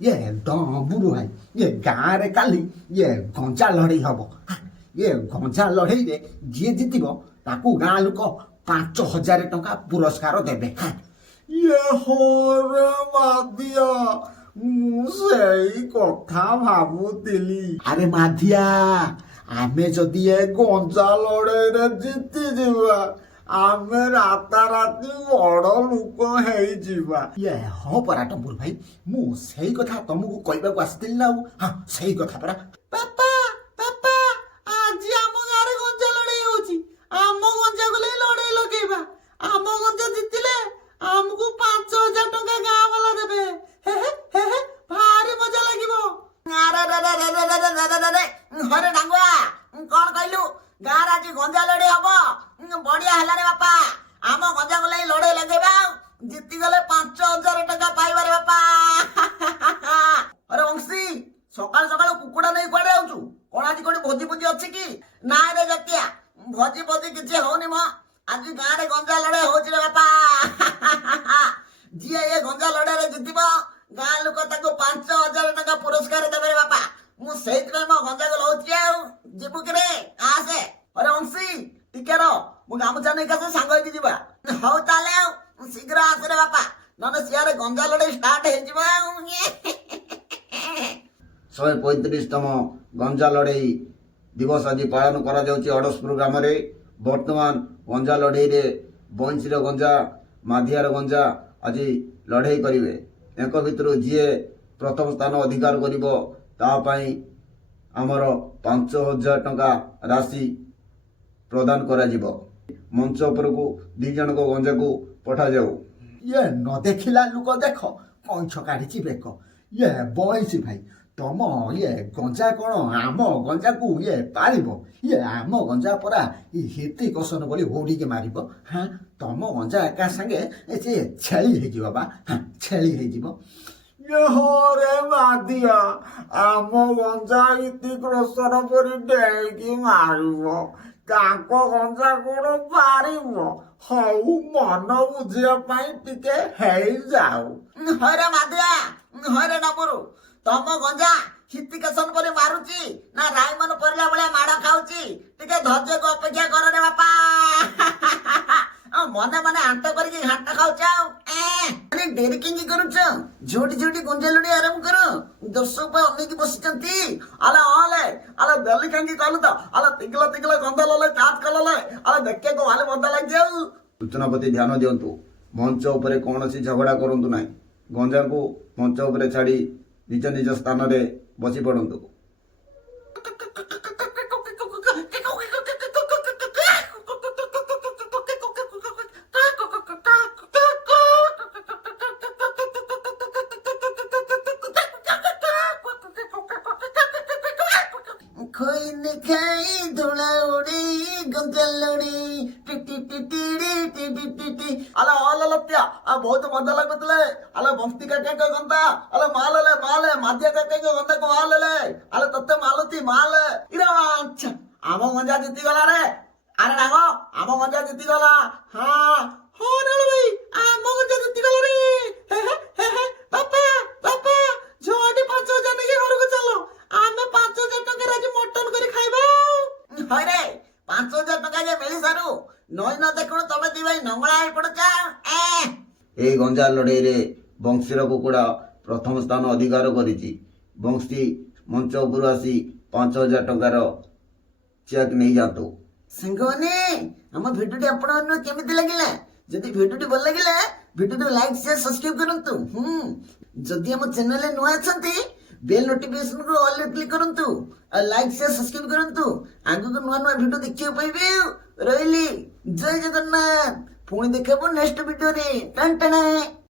ଇଏ ବୁବୁ ଭାଇ ଇଏ ଗାଁରେ କାଲି ଇଏ ଗଞ୍ଜା ଲଢ଼େଇ ହବ। ଇଏ ଗଞ୍ଜା ଲଢ଼େଇରେ ଯିଏ ଜିତିବ ତାକୁ ଗାଁ ଲୋକ 5,000 ଟଙ୍କା ପୁରସ୍କାର ଦେବେ। ଇଏ ହରେ ମାଦିଆ, ମୁଁ ସେଇ କଥା ଭାବୁଥିଲି। ଆରେ ମାଧିଆ, ଆମେ ଯଦି ଏ ଗଞ୍ଜା ଲଢେଇରେ ଜିତିଯିବା ଆମେ ରାତାରାତି ବଡ ଲୋକ ହେଇଯିବା। ଇଏ ହଁ ପରା ଟମ୍ବୁରୁ ଭାଇ, ମୁଁ ସେଇ କଥା ତମକୁ କହିବାକୁ ଆସିଥିଲି ନା। ଆଉ ହଁ ସେଇ କଥା ପରା। ବାପା ବାପା, ଆଜି ଆମ ଗାଁରେ ଗଞ୍ଜା ଲଢେଇ ହଉଛି। ଆମ ଗଞ୍ଜାକୁ ନେଇ ଲଢେଇ ଲଗେଇବା। ଆମ ଗଞ୍ଜା ଜିତିଲେ ଆମକୁ 5,000 ଟଙ୍କା ଗାଁ ବାଲା ଦେବେ। ହେ ହେ ହେ ହେ, ଭାରି ମଜା ଲାଗିବ। ହରେ ଡାଙ୍ଗୁଆ, କଣ କହିଲୁ? ଗାଁରେ ଆଜି ଗଞ୍ଜା ଲଢେଇ ହବ। ବଢିଆ ହେଲାରେ ବାପା। ଆମ ଗଞ୍ଜାକୁ ନେଇ ଲଢେଇ ଲଗେଇବା। ଜିତିଗଲେ 5,000 ଟଙ୍କା ପାଇବାରେ ବାପା। ଆରେ ବଂଶୀ, ସକାଳୁ ସକାଳୁ କୁକୁଡ଼ା ନେଇ କୁଆଡେ ଯାଉଛୁ? କଣ ଆଜି କୋଉଠି ଭୋଜି ଭୋଜି ଅଛି କି? ନାଇଁ ରେ ଜତିଆ, ଭୋଜି ଭୋଜି କିଛି ହଉନି ମ। ଆଜି ଗାଁରେ ଗଞ୍ଜା ଲଢେଇ ହଉଛି ରେ ବାପା। ଯିଏ ଏ ଗଞ୍ଜା ଲଢେଇରେ ଜିତିବ ଗାଁ ଲୋକ ତାକୁ 5,000 ଟଙ୍କା ପୁରସ୍କାର ଦେବେ ବାପା। ମୁଁ ସେଇଥିପାଇଁ ମୋ ଗଞ୍ଜାକୁ ଲଉଛି। ଆଉ ଯିବୁ କିରେ? ଆସେ। ଆରେ ବଂଶୀ, ଟିକେ ରହ, ମୁଁ ଗାମୁଛା ନେଇକି ଆସେ, ସାଙ୍ଗ ହେଇକି ଯିବା। ହଉ ତାହେଲେ, ଆଉ ଶୀଘ୍ର ଆସରେ ବାପା, ନହେଲେ ସିଆଡେ ଗଞ୍ଜା ଲଢେଇ ଷ୍ଟାର୍ଟ ହେଇଯିବ। ଆଉ 135ତମ ଗଞ୍ଜା ଲଢ଼େଇ ଦିବସ ଆଜି ପାଳନ କରାଯାଉଛି ଅଡ଼ଶପୁର ଗ୍ରାମରେ। ବର୍ତ୍ତମାନ ଗଞ୍ଜା ଲଢ଼େଇରେ ବଇଁଶୀର ଗଞ୍ଜା, ମାଧିଆର ଗଞ୍ଜା ଆଜି ଲଢ଼େଇ କରିବେ। ଏଙ୍କ ଭିତରୁ ଯିଏ ପ୍ରଥମ ସ୍ଥାନ ଅଧିକାର କରିବ ତା ପାଇଁ ଆମର 5,000 ଟଙ୍କା ରାଶି ପ୍ରଦାନ କରାଯିବ। ମଞ୍ଚ ଉପରକୁ 2 ଜଣଙ୍କ ଗଞ୍ଜାକୁ ପଠାଯାଉ। ଇଏ ନ ଦେଖିଲା ଲୋକ ଦେଖ କଇଁଛ କାଢିଛି ବେକ। ଇଏ ବଇଁଶୀ ଭାଇ, ତମ ଇଏ ଗଞ୍ଜା କଣ ଆମ ଗଞ୍ଜାକୁ ଇଏ ପାଳିବ? ଇଏ ଆମ ଗଞ୍ଜା ପରା ହିତିକ ରୋଶନ ବୋଲି ହୋଡ଼ିକି ମାରିବ। ହଁ, ତମ ଗଞ୍ଜା ଏକା ସାଙ୍ଗେ ସେ ଛେଳି ହେଇଯିବ ବା। ହଁ, ଛେଳି ହେଇଯିବ। ଇଏ ହରେ ମାଦିଆ, ଆମ ଗଞ୍ଜା ହିତିକ ରୋଶନ ପରି ଡେଇଁକି ମାରିବ। ତାଙ୍କ ଗଞ୍ଜା କଣ ପାରିବ? ହଉ, ମନ ବୁଝିବା ପାଇଁ ଟିକେ ହେଇଯାଉ। ହରେ ମାଧିଆ, ହରେ ନବୁରୁ, ତମ ଗଞ୍ଜା ହିତିକେଶନ ପରି ମାରୁଛି ନା ରାଇମନ ପରିଲା ଭଳିଆ ମାଡ଼ ଖାଉଛି? ଟିକେ ଧୈର୍ଯ୍ୟକୁ ଅପେକ୍ଷା କରରେ ବାପା। ମନେ ମନେ ଆଣ୍ଟ କରିକି ଘାଣ୍ଟ ଖାଉଛ। ଆଉ ଡେରି କେମିତି କରୁଛ? ଝୁଟି ଝୁଟି ଗୁଞ୍ଜା ଲୁଡି ଆରମ୍ଭ କର। ଦର୍ଶକ ପାଇଁ ଅନେଇକି ବସିଛନ୍ତି। ଆଲେ ହଲେ, ଆଲେ ଦେଲି କାହିଁକି କଲୁ ତ? ଆଲେ ତିଗିଲ ତିଗିଲ ଗନ୍ଧ ଲଲେ କାଟ କଲଲେ, ଆଲେ ଦେଖିବାକୁ ଭାରି ମଜା ଲାଗିଯାଉ। ସୂଚନା ପ୍ରତି ଧ୍ୟାନ ଦିଅନ୍ତୁ। ମଞ୍ଚ ଉପରେ କୌଣସି ଝଗଡ଼ା କରନ୍ତୁ ନାହିଁ। ଗଞ୍ଜାକୁ ମଞ୍ଚ ଉପରେ ଛାଡ଼ି ନିଜ ନିଜ ସ୍ଥାନରେ ବସି ପଡ଼ନ୍ତୁ। ଖୋଇନି ଖାଇ ଧୂଳା ଉଡି ଗଞ୍ଜା ଲଢି ଟିଟି ଟିଟି ଟିଟି ଟିଟି। ଆଲେ ହଲେ ଲତିଆ, ବହୁତ ମଜା ଲାଗୁଥିଲେ। ଆଲେ ବଂଶୀ କାକାଙ୍କ ଗନ୍ଧା, ଆଲେ ମାଲଲେ ମାଲେ, ମାଦିଆ କାକାଙ୍କ ଗନ୍ଧାକୁ ମାଲଲେ, ଆଲେ ତତେ ମାଲୁତି ମାଲେ। ଇରେ ଆଚ୍ଛା, ଆମ ଗଞ୍ଜା ଜିତିଗଲା ରେ। ଆରେ ଡାଙ୍ଗ, ଆମ ଗଞ୍ଜା ଜିତିଗଲା। ହଁ ହଁ ରେଳ ଭାଇ, ଆମ ଗଞ୍ଜା ଜିତିଗଲା ରେ। ହେ ହେ ହେ ହେ, ବାପା ବାପା, ଝିଅଟି 5,000 ନେଇକି ଘରକୁ ଚାଲ। ଆମେ 5,000 ଟଙ୍କାରେ ଆଜି ମଟନ କରି ଖାଇବା। ହଇରେ, 5,000 ଟଙ୍କା ଯେ ମିଳି ସାରୁ ନଈ ନ ଦେଖୁଣୁ ତମେ ଦି ଭାଇ ନଙ୍ଗଳା ହେଇ ପଡୁଛ। ଏହି ଗଞ୍ଜା ଲଢ଼େଇରେ ବଂଶୀର କୁକୁଡ଼ା ପ୍ରଥମ ସ୍ଥାନ ଅଧିକାର କରିଛି। ବଂଶୀ ମଞ୍ଚ ଉପରୁ ଆସି 5,000 ଟଙ୍କାର ଚେକ୍ ନେଇଯାଆନ୍ତୁ। ସାଙ୍ଗମାନେ, ଆମ ଭିଡିଓଟି ଆପଣମାନଙ୍କୁ କେମିତି ଲାଗିଲା? ଯଦି ଭିଡିଓଟି ଭଲ ଲାଗିଲା, ଭିଡିଓଟି ଲାଇକ୍ ସେୟାର ସବସ୍କ୍ରାଇବ କରନ୍ତୁ। ଯଦି ଆମ ଚ୍ୟାନେଲରେ ନୂଆ ଅଛନ୍ତି, ବେଲ୍ ନୋଟିଫିକେସନକୁ ଅଲରେ କ୍ଲିକ୍ କରନ୍ତୁ। ଆଉ ଲାଇକ୍ ସେୟାର ସବସ୍କ୍ରାଇବ କରନ୍ତୁ। ଆଗକୁ ନୂଆ ନୂଆ ଭିଡିଓ ଦେଖିବାକୁ ପାଇବେ। ରହିଲି, ଜୟ ଜଗନ୍ନାଥ। ପୁଣି ଦେଖାହବ ନେକ୍ସଟ ଭିଡିଓରେ। Ton ton.